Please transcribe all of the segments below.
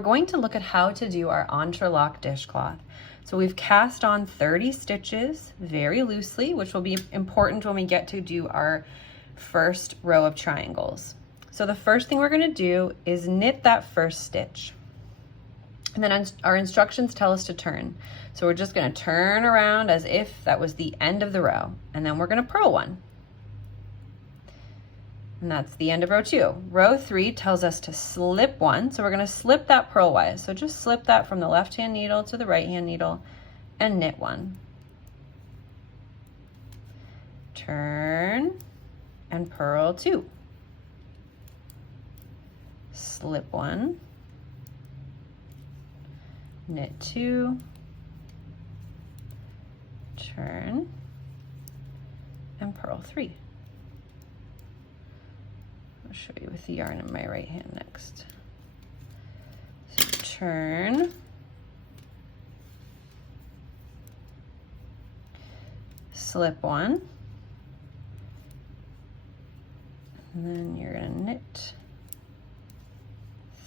we're going to look at how to do our Entrelac dishcloth. So we've cast on 30 stitches very loosely, which will be important when we get to do our first row of triangles. So the first thing we're going to do is knit that first stitch. And then our instructions tell us to turn. So we're just going to turn around as if that was the end of the row. And then we're going to purl one. And that's the end of row 2. Row 3 tells us to slip one. So we're going to slip that purlwise. So just slip that from the left hand needle to the right hand needle and knit one. Turn and purl 2. Slip one. Knit 2. Turn and purl 3. I'll show you with the yarn in my right hand next. So turn, slip one, and then you're going to knit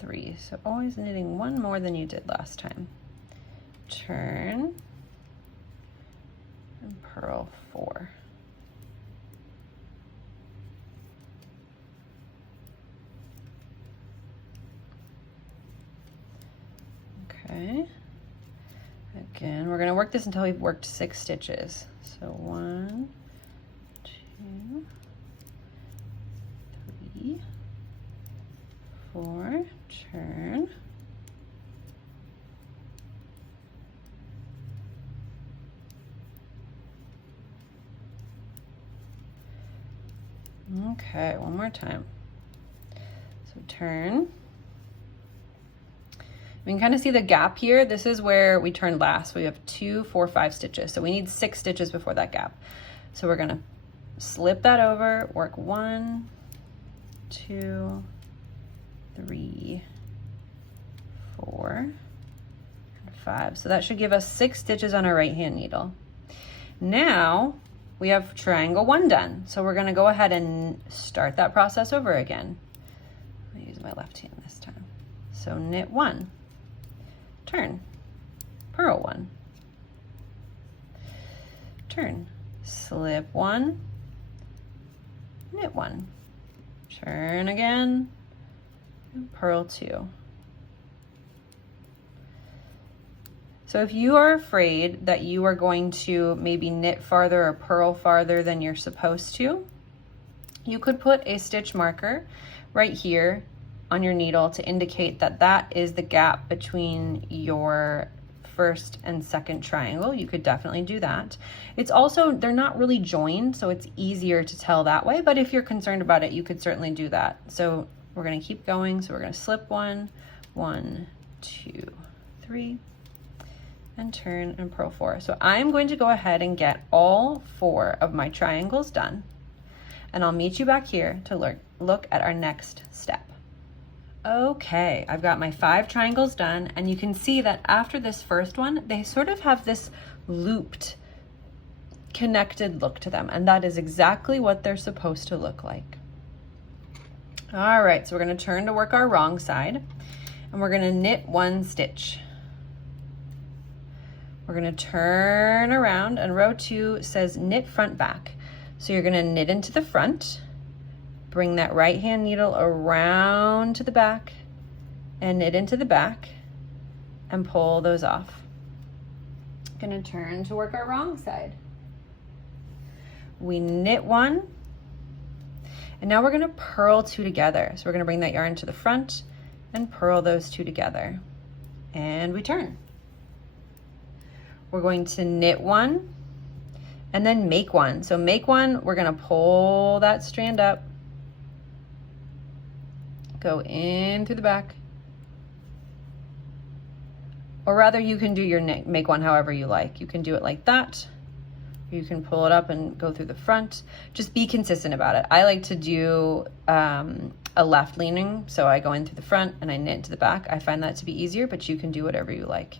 3. So always knitting one more than you did last time. Turn and purl 4. Okay. Again, we're going to work this until we've worked 6 stitches. So 1, 2, 3, 4, turn. Okay, one more time. So turn. We can kind of see the gap here. This is where we turned last. We have 2, 4, 5 stitches. So we need 6 stitches before that gap. So we're gonna slip that over, work 1, 2, 3, 4, and 5. So that should give us 6 stitches on our right hand needle. Now we have triangle 1 done. So we're gonna go ahead and start that process over again. I'll use my left hand this time. So knit 1. Turn, purl 1, turn, slip 1, knit 1, turn again, and purl 2. So if you are afraid that you are going to maybe knit farther or purl farther than you're supposed to, you could put a stitch marker right here on your needle to indicate that that is the gap between your first and second triangle. You could definitely do that. It's also, they're not really joined, so it's easier to tell that way, but if you're concerned about it, you could certainly do that. So we're going to keep going. So we're going to slip 1, 1, 2, 3, and turn and purl 4. So I'm going to go ahead and get all 4 of my triangles done, and I'll meet you back here to look at our next step. Okay, I've got my 5 triangles done, and you can see that after this first one, they sort of have this looped, connected look to them, and that is exactly what they're supposed to look like. All right, so we're going to turn to work our wrong side, and we're going to knit 1 stitch. We're going to turn around, and row 2 says knit front back. So you're going to knit into the front. Bring that right hand needle around to the back and knit into the back and pull those off. Gonna turn to work our wrong side. We knit 1, and now we're gonna purl 2 together. So we're gonna bring that yarn to the front and purl those 2 together. And we turn. We're going to knit 1 and then make 1. So make 1, we're gonna pull that strand up, go in through the back, or rather you can do your make 1 however you like. You can do it like that, or you can pull it up and go through the front. Just be consistent about it. I like to do a left leaning, so I go in through the front and I knit into the back. I find that to be easier, but you can do whatever you like.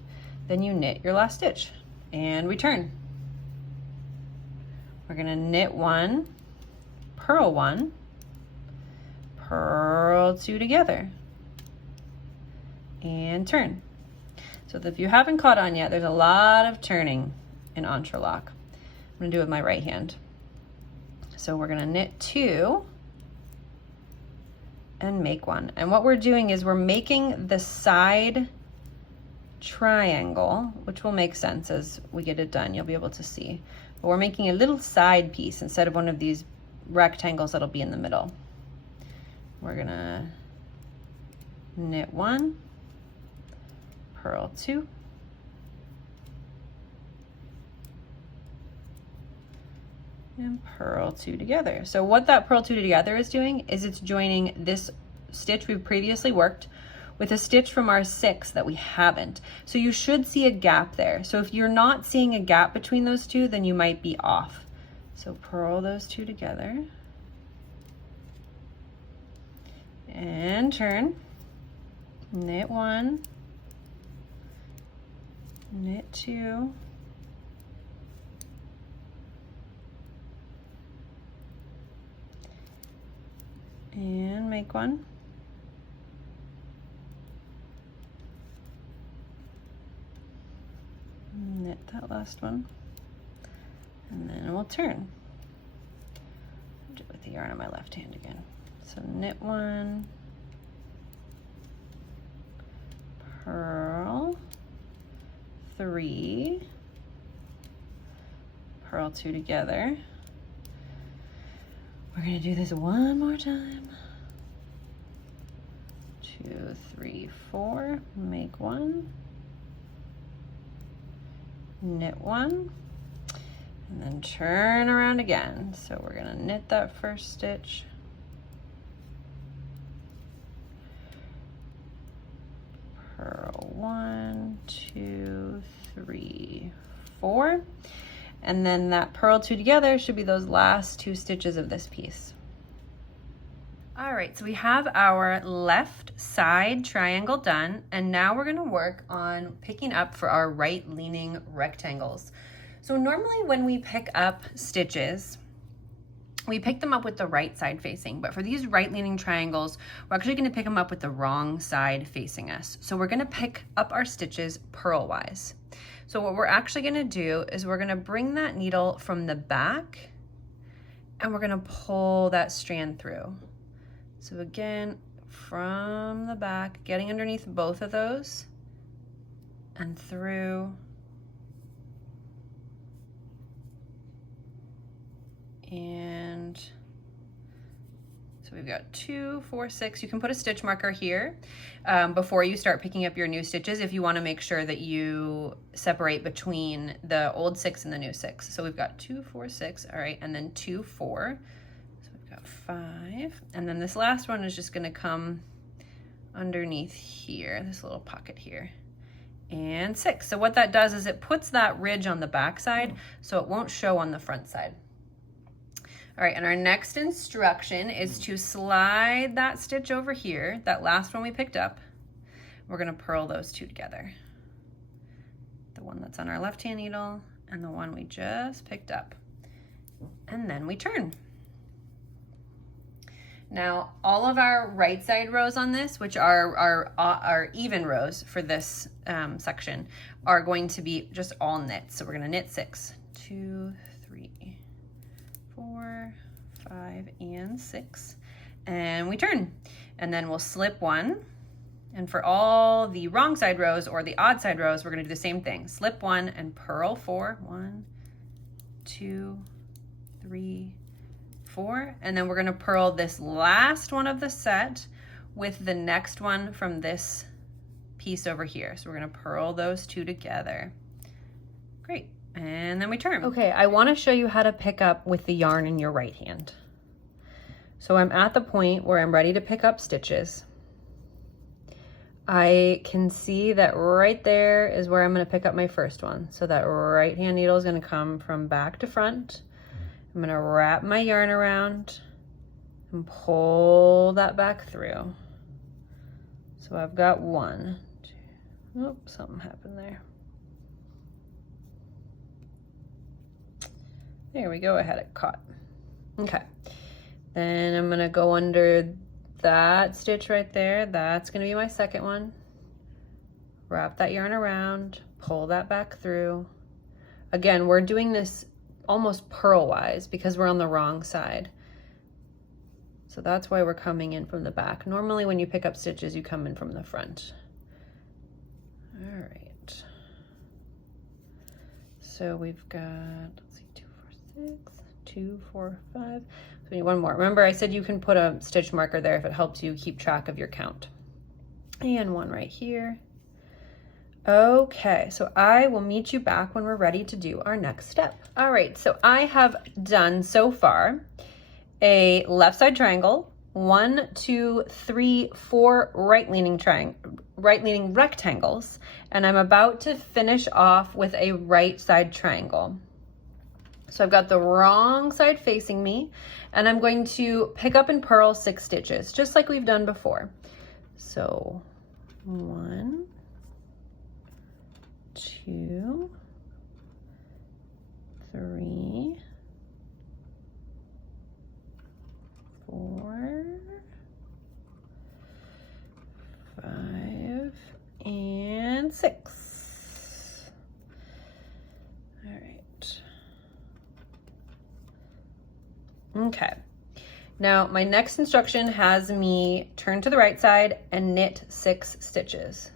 Then you knit your last stitch and return. We're gonna knit 1, purl 1, purl 2 together, and turn. So if you haven't caught on yet, there's a lot of turning in Entrelac. I'm gonna do it with my right hand. So we're gonna knit 2 and make 1. And what we're doing is we're making the side triangle, which will make sense as we get it done. You'll be able to see. But we're making a little side piece instead of one of these rectangles that'll be in the middle. We're gonna knit 1, purl 2, and purl 2 together. So what that purl 2 together is doing is it's joining this stitch we've previously worked with a stitch from our 6 that we haven't. So you should see a gap there. So if you're not seeing a gap between those two, then you might be off. So purl those 2 together and turn, knit 1, knit 2, and make 1, knit that last one, and then we'll turn. I'll do it with the yarn on my left hand again. So knit 1, purl 3, purl 2 together. We're gonna do this one more time. 2, 3, 4, make 1, knit 1, and then turn around again. So we're gonna knit that first stitch, purl 1, 2, 3, 4, and then that purl 2 together should be those last 2 stitches of this piece. All right, so we have our left side triangle done, and now we're gonna work on picking up for our right leaning rectangles. So normally when we pick up stitches, we pick them up with the right side facing, but for these right leaning triangles, we're actually gonna pick them up with the wrong side facing us. So we're gonna pick up our stitches purl-wise. So what we're actually gonna do is we're gonna bring that needle from the back and we're gonna pull that strand through. So again, from the back, getting underneath both of those and through. And so we've got 2, 4, 6. You can put a stitch marker here before you start picking up your new stitches if you want to make sure that you separate between the old 6 and the new 6. So we've got 2, 4, 6, all right, and then 2, 4. So we've got 5, and then this last one is just going to come underneath here, this little pocket here, and 6. So what that does is it puts that ridge on the back side so it won't show on the front side. All right, and our next instruction is to slide that stitch over here, that last one we picked up. We're gonna purl those 2 together. The one that's on our left-hand needle and the one we just picked up. And then we turn. Now, all of our right side rows on this, which are our even rows for this section, are going to be just all knit. So we're gonna knit 6, 2, 3, 4, 5, and 6, and we turn, and then we'll slip 1, and for all the wrong side rows or the odd side rows, we're going to do the same thing. Slip 1 and purl 4, 1, 2, 3, 4, and then we're going to purl this last one of the set with the next one from this piece over here. So we're going to purl those 2 together. Great. And then we turn. Okay, I want to show you how to pick up with the yarn in your right hand. So I'm at the point where I'm ready to pick up stitches. I can see that right there is where I'm going to pick up my first one. So that right hand needle is going to come from back to front. I'm going to wrap my yarn around and pull that back through. So I've got 1, 2, oops, something happened there. There we go, I had it caught. Okay, then I'm gonna go under that stitch right there. That's gonna be my second one. Wrap that yarn around, pull that back through. Again, we're doing this almost purl-wise because we're on the wrong side. So that's why we're coming in from the back. Normally when you pick up stitches, you come in from the front. All right. So we've got, let's see, 2, 4, 6, 2, 4, 5. So we need one more. Remember I said you can put a stitch marker there if it helps you keep track of your count. And one right here. Okay, so I will meet you back when we're ready to do our next step. All right, so I have done so far a left side triangle, 1, 2, 3, 4 right leaning rectangles, and I'm about to finish off with a right side triangle. So I've got the wrong side facing me, and I'm going to pick up and purl 6 stitches, just like we've done before. So 1, 2, 3, 4, 5, and 6. All right. Okay. Now my next instruction has me turn to the right side and knit 6 stitches.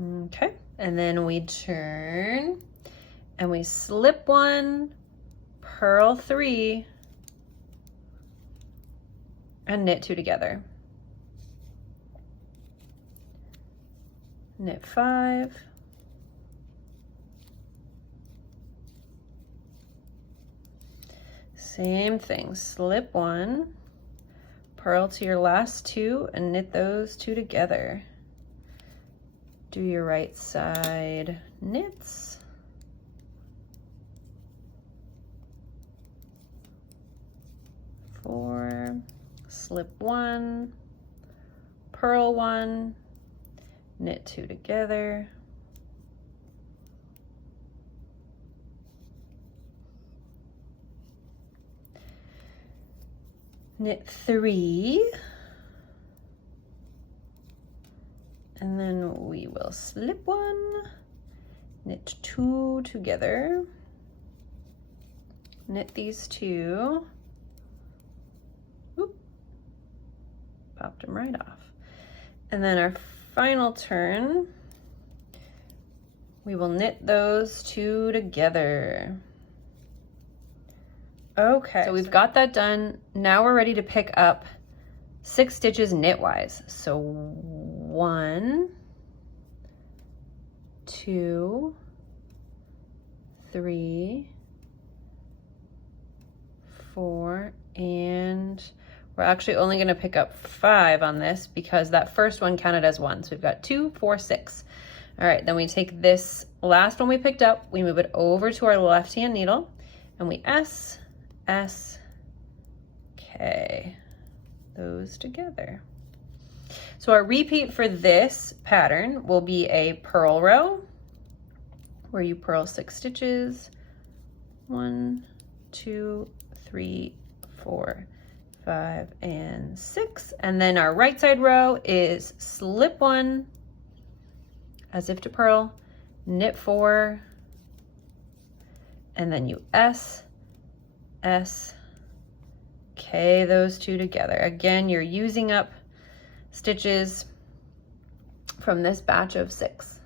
Okay, and then we turn and we slip 1, purl 3, and knit 2 together. Knit 5, same thing, slip 1, purl to your last 2, and knit those 2 together. Do your right side knits. Four, slip 1, purl 1, knit 2 together. Knit 3. And then we will slip 1, knit 2 together, knit these 2, oop, popped them right off. And then our final turn, we will knit those 2 together. Okay, so we've got that done. Now we're ready to pick up 6 stitches knitwise. So 1, 2, 3, 4, and we're actually only going to pick up 5 on this because that first one counted as 1. So we've got 2, 4, 6. All right, then we take this last one we picked up, we move it over to our left hand needle, and we S, S, K. Those together. So our repeat for this pattern will be a purl row where you purl 6 stitches. 1, 2, 3, 4, 5, and 6. And then our right side row is slip 1 as if to purl, knit 4, and then you S, S, K those 2 together. Again, you're using up stitches from this batch of 6.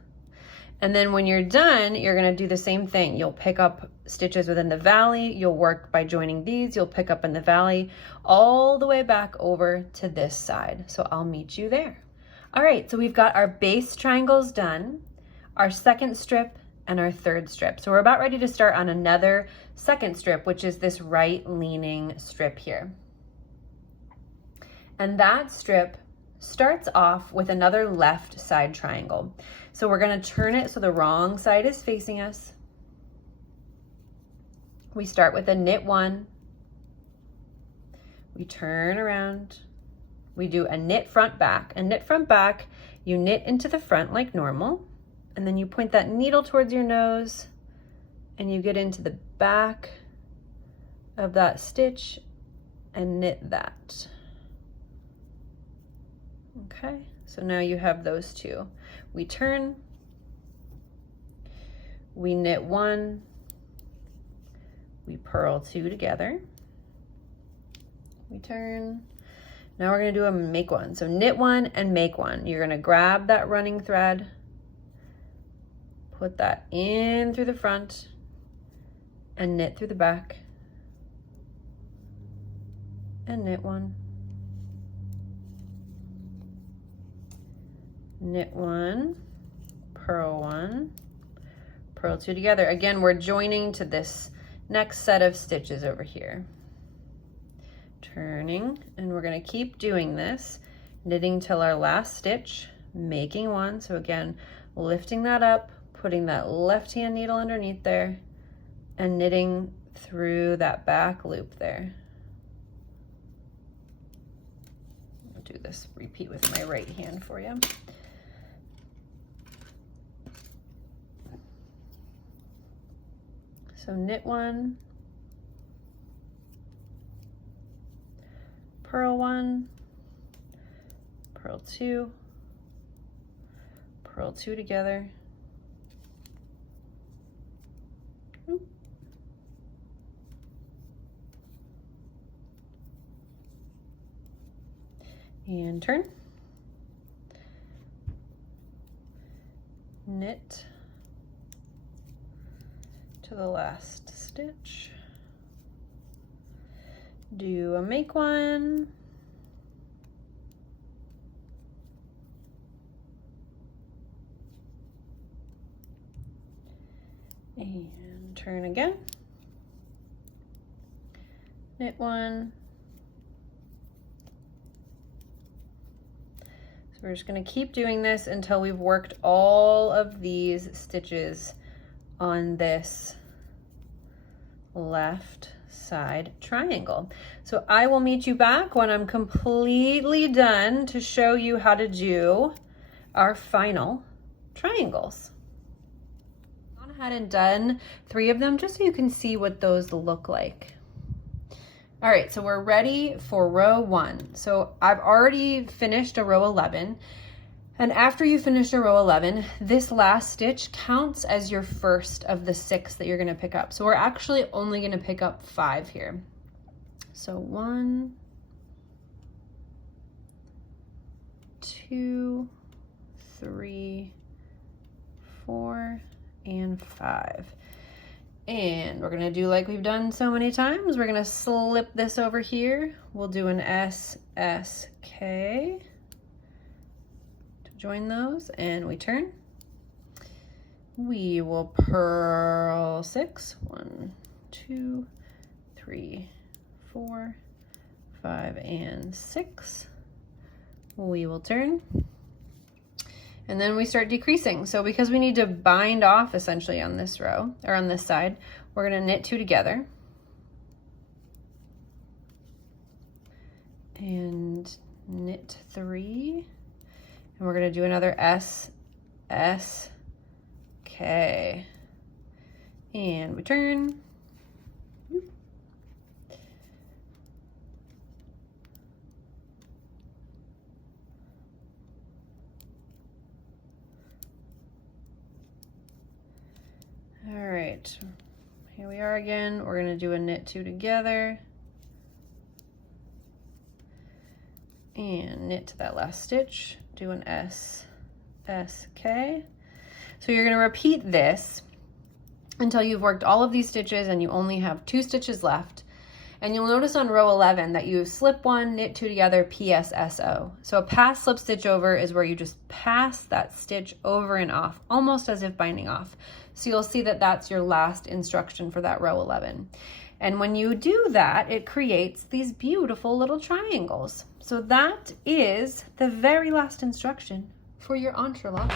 And then when you're done, you're going to do the same thing. You'll pick up stitches within the valley. You'll work by joining these. You'll pick up in the valley all the way back over to this side. So I'll meet you there. All right, so we've got our base triangles done, our second strip, and our third strip. So we're about ready to start on another second strip, which is this right leaning strip here. And that strip starts off with another left side triangle. So we're going to turn it so the wrong side is facing us. We start with a knit 1. We turn around. We do a knit front back. A knit front back, you knit into the front like normal, and then you point that needle towards your nose and you get into the back of that stitch and knit that. Okay, so now you have those two. We turn, we knit one, we purl two together, we turn. Now we're gonna do a make one. So knit one and make one. You're gonna grab that running thread, put that in through the front, and knit through the back, and knit one, knit one, purl two together. Again, we're joining to this next set of stitches over here. Turning, and we're going to keep doing this, knitting till our last stitch, making one. So again, lifting that up, putting that left hand needle underneath there, and knitting through that back loop there. I'll do this repeat with my right hand for you. So knit one, purl one, purl two together, and turn, knit to the last stitch, do a make one, and turn again, knit one. So we're just going to keep doing this until we've worked all of these stitches on this left side triangle. So I will meet you back when I'm completely done to show you how to do our final triangles. I've gone ahead and done 3 of them just so you can see what those look like. All right, so we're ready for row 1. So I've already finished a row 11. And after you finish a row 11, this last stitch counts as your first of the 6 that you're gonna pick up. So we're actually only gonna pick up 5 here. So 1, 2, 3, 4, and 5. And we're gonna do like we've done so many times. We're gonna slip this over here. We'll do an SSK. Join those, and we turn. We will purl 6. 1, 2, 3, 4, 5, and 6. We will turn, and then we start decreasing. So because we need to bind off essentially on this row, or on this side, we're gonna knit 2 together and knit 3. And we're going to do another SSK. And we turn. All right, here we are again. We're going to do a knit 2 together. And knit to that last stitch. Do an SSK. So you're going to repeat this until you've worked all of these stitches and you only have 2 stitches left. And you'll notice on row 11 that you slip 1, knit 2 together, PSSO. So a pass slip stitch over is where you just pass that stitch over and off, almost as if binding off. So you'll see that that's your last instruction for that row 11. And when you do that, it creates these beautiful little triangles. So that is the very last instruction for your Entrelac.